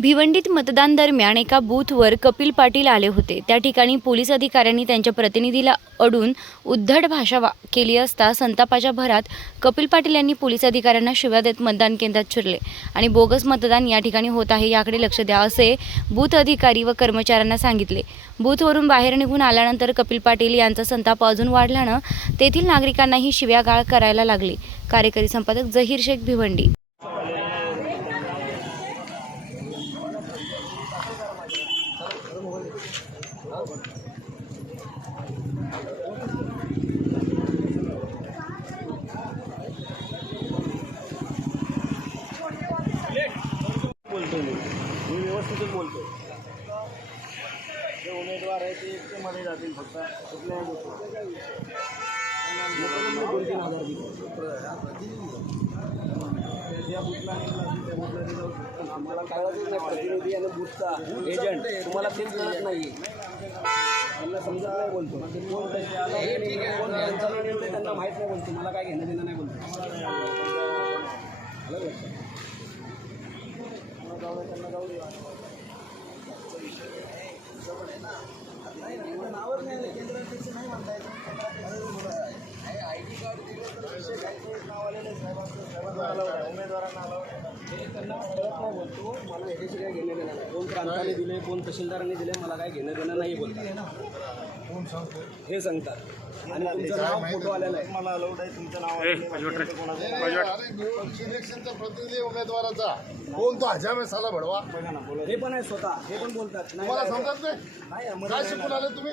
भिवंडीत मतदान दरम्यान एका बूथवर कपिल पाटील आले होते. त्या ठिकाणी पोलीस अधिकाऱ्यांनी त्यांच्या प्रतिनिधीला अडून उद्धट भाषा वा केली असता संतापाच्या भरात कपिल पाटील यांनी पोलीस अधिकाऱ्यांना शिव्या देत मतदान केंद्रात शिरले. आणि बोगस मतदान या ठिकाणी होत आहे याकडे लक्ष द्या असे बूथ अधिकारी व कर्मचाऱ्यांना सांगितले. बूथवरून बाहेर निघून आल्यानंतर कपिल पाटील यांचा संताप अजून वाढल्यानं तेथील नागरिकांनाही शिव्यागाळ करायला लागले. कार्यकारी संपादक जहीर शेख भिवंडी व्यवस्थितच बोलतो जे उमेदवार आहे ते एकटे मध्ये जातील फक्त कुठल्याही गोष्टी लोकांना दोन तीन हज़ार ज्या बुथला त्या बुथला ते जाऊ शकतो. आम्हाला कळतच नाही प्रतिनिधी आणि बुथचा एजंट तुम्हाला तेच कळत नाही त्यांना समजत नाही बोलतो कोण कोण त्यांचा निवडले त्यांना माहीत नाही बोलतो मला काय घेणं देणं नाही बोलतो जाऊ दे, त्यांना जाऊ दे. नाव आलेलं साहेबांचं. साहेबांना आलं, उमेदवारांना आलं. हे त्यांना कळत नाही बोलतो मला ह्याच्याशी काही घेणं देणं नाही कोण प्रांताने दिले कोण तहसीलदारांनी दिले मला काय घेणं देणं नाही बोलतात हे सांगतात आणि तुमचं नाव फोटो आलेलं आहे मला अलाउड आहे तुमचं नाव इलेक्शनचा प्रतिनिधी उमेदवाराचा कोण तो? हजाम साला भडवा बघा ना बोला हे पण आहे स्वतः. हे पण बोलतात. नाही नाही, समजत नाही. नाही काय मध्ये शिकून आले तुम्ही?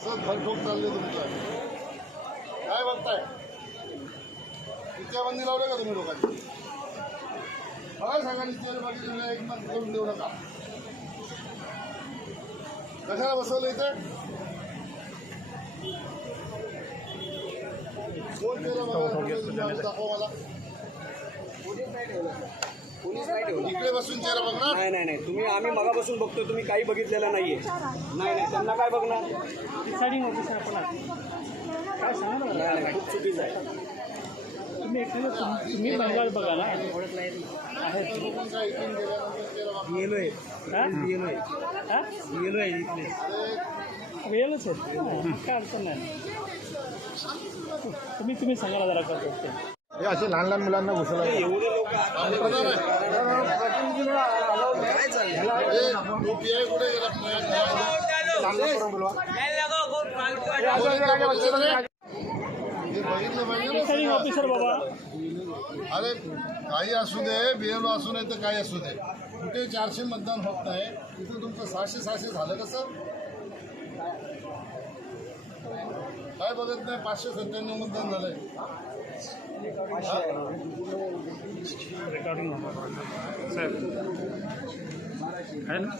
असं धडधोक चालले तुमचं. काय बघताय इतक्या बंदी का तुम्ही लोकांनी मला सांगा निश्चय बाकी तुम्ही एक करून देऊ नका. कशाला बसवलं इथे? फोन केला मला दाखवा मला. पोलीस नाही ठेवलं इकडे बसून चेहरा बघणार? नाही नाही नाही. तुम्ही आम्ही मगापासून बघतोय तुम्ही काही बघितलेलं नाहीये. नाही नाही त्यांना काय बघणार? डिसाइडिंग ऑफिसर आपण आहात. काय सांगा ना. नाही नाही खूप चुकीचं आहे. तुम्ही एखादं तुम- तुम्ही बंगाल बघा ना. आहेत. लोकांचा ऐकून गेल्यानंतर बघणार गेलोय हा? हा? आहे काय अडचण नाही. तुम्ही तुम्ही सांगा ना जरा करतो हे असे लहान लहान मुलांना घुसला. ऑफिसर बाबा अरे काही असू दे बीएलओ असू नये तर काही असू दे. कुठे चारशे मतदान होत नाही तिथं तुमचं सहाशे सहाशे झालं कसं काय बघत नाही पाचशे सत्त्याण्णव मतदान झालंय. रिकॉर्डिंग साहेब आहे ना?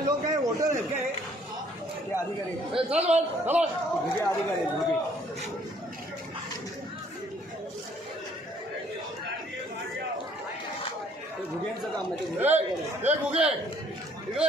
लोक आहे वोटर आहेत काय ते अधिकारी अधिकारी भुगे भुगेंचं काम आहे ते भुगे इकडे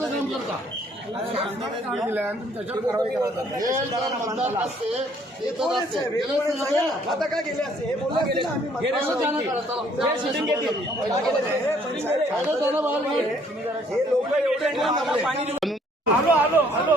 गेले काम करता आता काय गेले असते हे बोलले हे लोक एवढे आलो आलो आलो.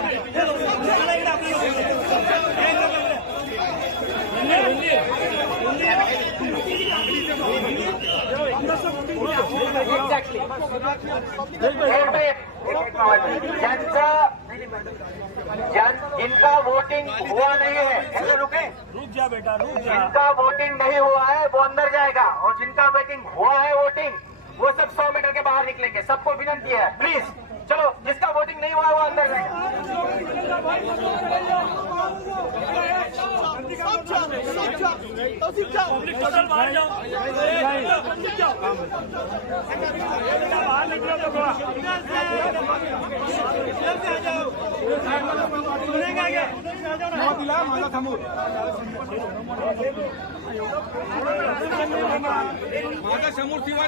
जिनका वोटिंग हुआ नहीं है रुके रुक जा बेटा रुक जा जिनका वोटिंग नहीं हुआ है वो अंदर जाएगा और जिनका वोटिंग हुआ है वोटिंग वो सब सौ मीटर के बाहर निकलेंगे सबको विनंती है प्लीज़ चलो जिसका वोटिंग नहीं हुआ वो अंदर माझा थांबून माझा समोर शिवा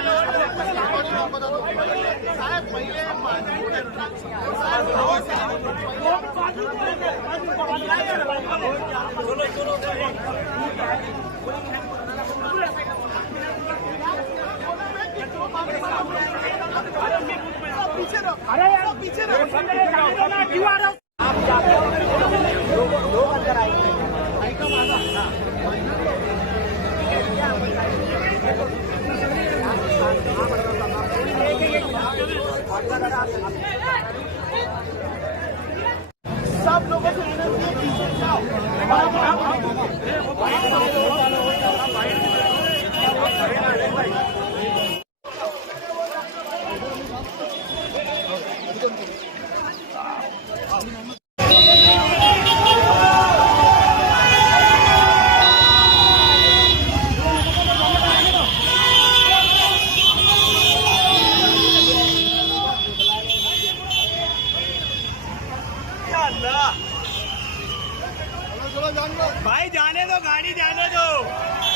अरे यार पीछे ना क्यों आ रहा सब लोगों से विनती है पीछे जाओ Thank you. भाई जाने दो गाड़ी जाने दो।